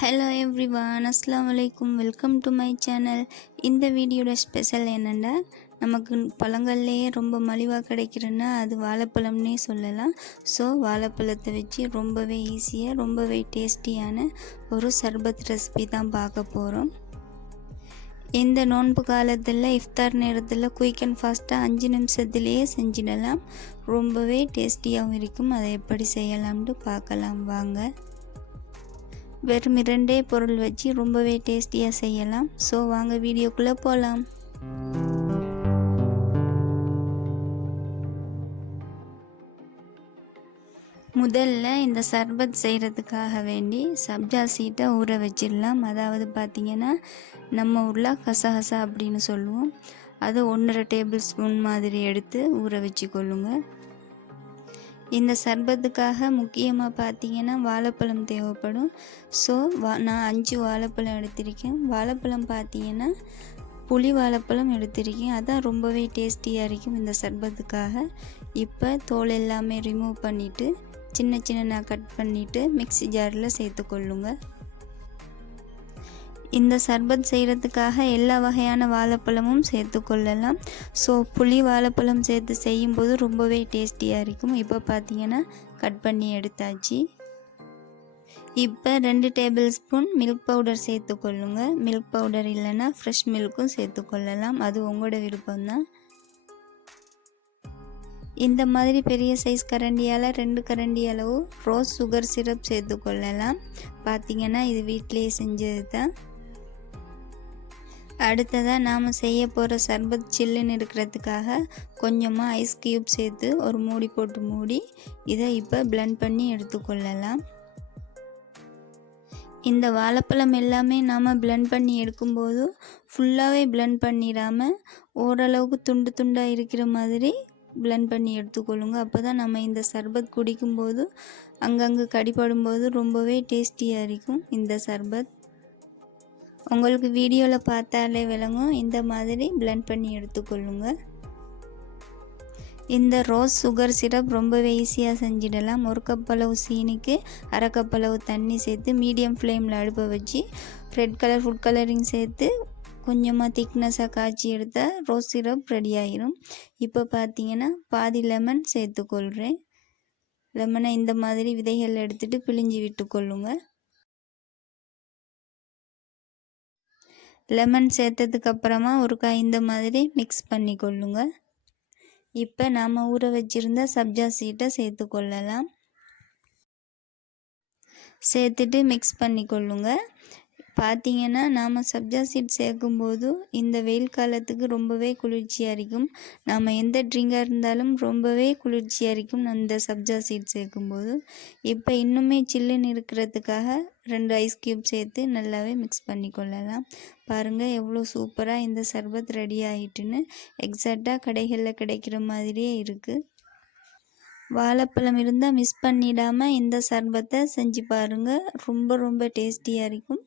Hello everyone அஸ்லாம் வலைக்கும் welcome to my channel இந்த வீடியோட ஸ்பெஷல் என்னென்னா நமக்கு பழங்கள்லேயே ரொம்ப மலிவாக கிடைக்கிறன்னா அது வாழைப்பழம்னே சொல்லலாம். ஸோ வாழைப்பழத்தை வச்சு ரொம்பவே ஈஸியாக ரொம்பவே டேஸ்டியான ஒரு சர்பத் ரெசிபி தான் பார்க்க போகிறோம் இந்த நோன்பு காலத்தில் இஃப்தார் நேரத்தில் குயிக் அண்ட் ஃபாஸ்ட்டாக அஞ்சு நிமிஷத்துலேயே செஞ்சிடலாம். ரொம்பவே டேஸ்டியாகவும் இருக்கும். அதை எப்படி செய்யலாம்னு பார்க்கலாம். வாங்க. வெறும் இரண்டே பொருள் வச்சு ரொம்பவே டேஸ்டியாக செய்யலாம். ஸோ வாங்க வீடியோக்குள்ளே போகலாம் முதல்ல இந்த சர்பத் செய்கிறதுக்காக வேண்டி சப்ஜா சீட்டை ஊற வச்சிடலாம். அதாவது பார்த்திங்கன்னா நம்ம ஊரில் கசகசா அப்படின்னு சொல்லுவோம். அதை ஒன்றரை டேபிள் ஸ்பூன் மாதிரி எடுத்து ஊற வச்சு கொள்ளுங்கள் இந்த சர்பத்துக்காக முக்கியமாக பார்த்தீங்கன்னா வாழைப்பழம் தேவைப்படும். ஸோ வா நான் அஞ்சு வாழைப்பழம் எடுத்திருக்கேன். வாழைப்பழம் பார்த்தீங்கன்னா புளி வாழைப்பழம் எடுத்திருக்கேன். அதான் ரொம்பவே டேஸ்டியாக இருக்கும் இந்த சர்பத்துக்காக. இப்போ தோல் எல்லாமே ரிமூவ் பண்ணிவிட்டு சின்ன சின்ன கட் பண்ணிவிட்டு மிக்சி ஜாரில் சேர்த்துக்கொள்ளுங்கள் இந்த சர்பத் செய்கிறதுக்காக எல்லா வகையான வாழைப்பழமும் சேர்த்து கொள்ளலாம். ஸோ புளி வாழைப்பழம் சேர்த்து செய்யும்போது ரொம்பவே டேஸ்டியாக இருக்கும். இப்போ பார்த்தீங்கன்னா கட் பண்ணி எடுத்தாச்சு. இப்போ ரெண்டு டேபிள் ஸ்பூன் மில்க் பவுடர் சேர்த்து கொள்ளுங்க. மில்க் பவுடர் இல்லைன்னா ஃப்ரெஷ் மில்க்கும் சேர்த்து கொள்ளலாம். அது உங்களோட விருப்பம்தான். இந்த மாதிரி பெரிய சைஸ் கரண்டியால் ரெண்டு கரண்டி அளவு ரோஸ் சுகர் சிரப் சேர்த்து கொள்ளலாம். பார்த்திங்கன்னா இது வீட்டிலேயே செஞ்சது தான் அடுத்ததாக நாம் செய்ய போகிற சர்பத் சில்லுன்னு இருக்கிறதுக்காக கொஞ்சமாக ஐஸ் க்யூப் சேர்த்து ஒரு மூடி போட்டு மூடி இதை இப்போ பிளெண்ட் பண்ணி எடுத்துக்கொள்ளலாம். இந்த வாழைப்பழம் எல்லாமே நாம் பிளெண்ட் பண்ணி எடுக்கும்போது ஃபுல்லாகவே பிளெண்ட் பண்ணிடாமல் ஓரளவுக்கு துண்டு துண்டாக இருக்கிற மாதிரி பிளெண்ட் பண்ணி எடுத்துக்கொள்ளுங்க. அப்போ தான் நம்ம இந்த சர்பத் குடிக்கும்போது அங்கங்கே கடிப்படும் போது ரொம்பவே டேஸ்டியாக இருக்கும் இந்த சர்பத். உங்களுக்கு வீடியோவில் பார்த்தாலே விளங்கும். இந்த மாதிரி பிளெண்ட் பண்ணி எடுத்துக்கொள்ளுங்க. இந்த ரோஸ் சுகர் சிரப் ரொம்பவே ஈஸியாக செஞ்சிடலாம். ஒரு கப் அளவு சீனிக்கு அரை கப் அளவு தண்ணி சேர்த்து மீடியம் ஃப்ளேமில் அடுப்பை வச்சு ரெட் கலர் ஃபுட் கலரிங் சேர்த்து கொஞ்சமாக திக்னஸாக காய்ச்சி எடுத்தால் ரோஸ் சிரப் ரெடி ஆகிரும் இப்போ பார்த்தீங்கன்னா பாதி லெமன் சேர்த்துக்கொள்கிறேன் லெமனை இந்த மாதிரி விதைகள் எடுத்துகிட்டு பிழிஞ்சி விட்டுக்கொள்ளுங்கள் லெமன் சேர்த்ததுக்கப்புறமா ஒரு காய் இந்த மாதிரி மிக்ஸ் பண்ணி கொள்ளுங்க. இப்போ நாம் ஊற வச்சுருந்த சப்ஜா சீட்டை சேர்த்து கொள்ளலாம். சேர்த்துட்டு மிக்ஸ் பண்ணி கொள்ளுங்கள் பார்த்தீங்கன்னா நாம் சப்ஜா சீட் சேர்க்கும்போது இந்த வெயில் காலத்துக்கு ரொம்பவே குளிர்ச்சியாக இருக்கும். நாம் எந்த ட்ரிங்காக இருந்தாலும் ரொம்பவே குளிர்ச்சியாக இருக்கும் அந்த சப்ஜா சீட் சேர்க்கும்போது. இப்போ இன்னுமே சில்லுன்னு இருக்கிறதுக்காக ரெண்டு ஐஸ் க்யூப் சேர்த்து நல்லாவே மிக்ஸ் பண்ணி கொள்ளலாம் பாருங்கள் எவ்வளோ சூப்பராக இந்த சர்பத் ரெடி ஆகிட்டுன்னு எக்ஸாக்டாக கடைகளில் கிடைக்கிற மாதிரியே இருக்குது வாழைப்பழம் இருந்தால் மிஸ் பண்ணிடாமல் இந்த சர்பத்தை செஞ்சு பாருங்கள் ரொம்ப ரொம்ப டேஸ்டியாக இருக்கும்.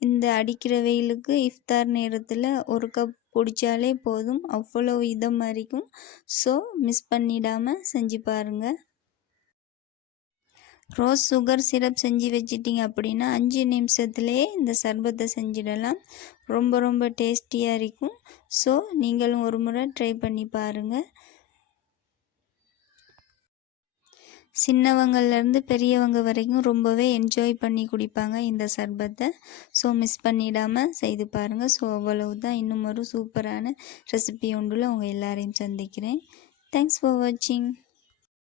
இந்த அடிக்கிற வெயிலுக்கு இஃப்தார் நேரத்தில் ஒரு கப் குடித்தாலே போதும். அவ்வளோ இதமாக இருக்கும் ஸோ மிஸ் பண்ணிடாமல் செஞ்சு பாருங்கள் ரோஸ் சுகர் சிரப் செஞ்சு வச்சிட்டிங்க அப்படின்னா அஞ்சு நிமிஷத்துலேயே இந்த சர்பத்தை செஞ்சிடலாம். ரொம்ப ரொம்ப டேஸ்டியாக இருக்கும். ஸோ நீங்களும் ஒரு முறை ட்ரை பண்ணி பாருங்கள் சின்னவங்கள்லேருந்து பெரியவங்க வரைக்கும் ரொம்பவே என்ஜாய் பண்ணி குடிப்பாங்க இந்த சர்பத்தை. ஸோ மிஸ் பண்ணிடாமல் செய்து பாருங்கள் ஸோ அவ்வளவு தான் இன்னும் ஒரு சூப்பரான ரெசிபி ஒன்றில் உங்கள் எல்லாரையும் சந்திக்கிறேன். தேங்க்ஸ் ஃபார் வாட்சிங்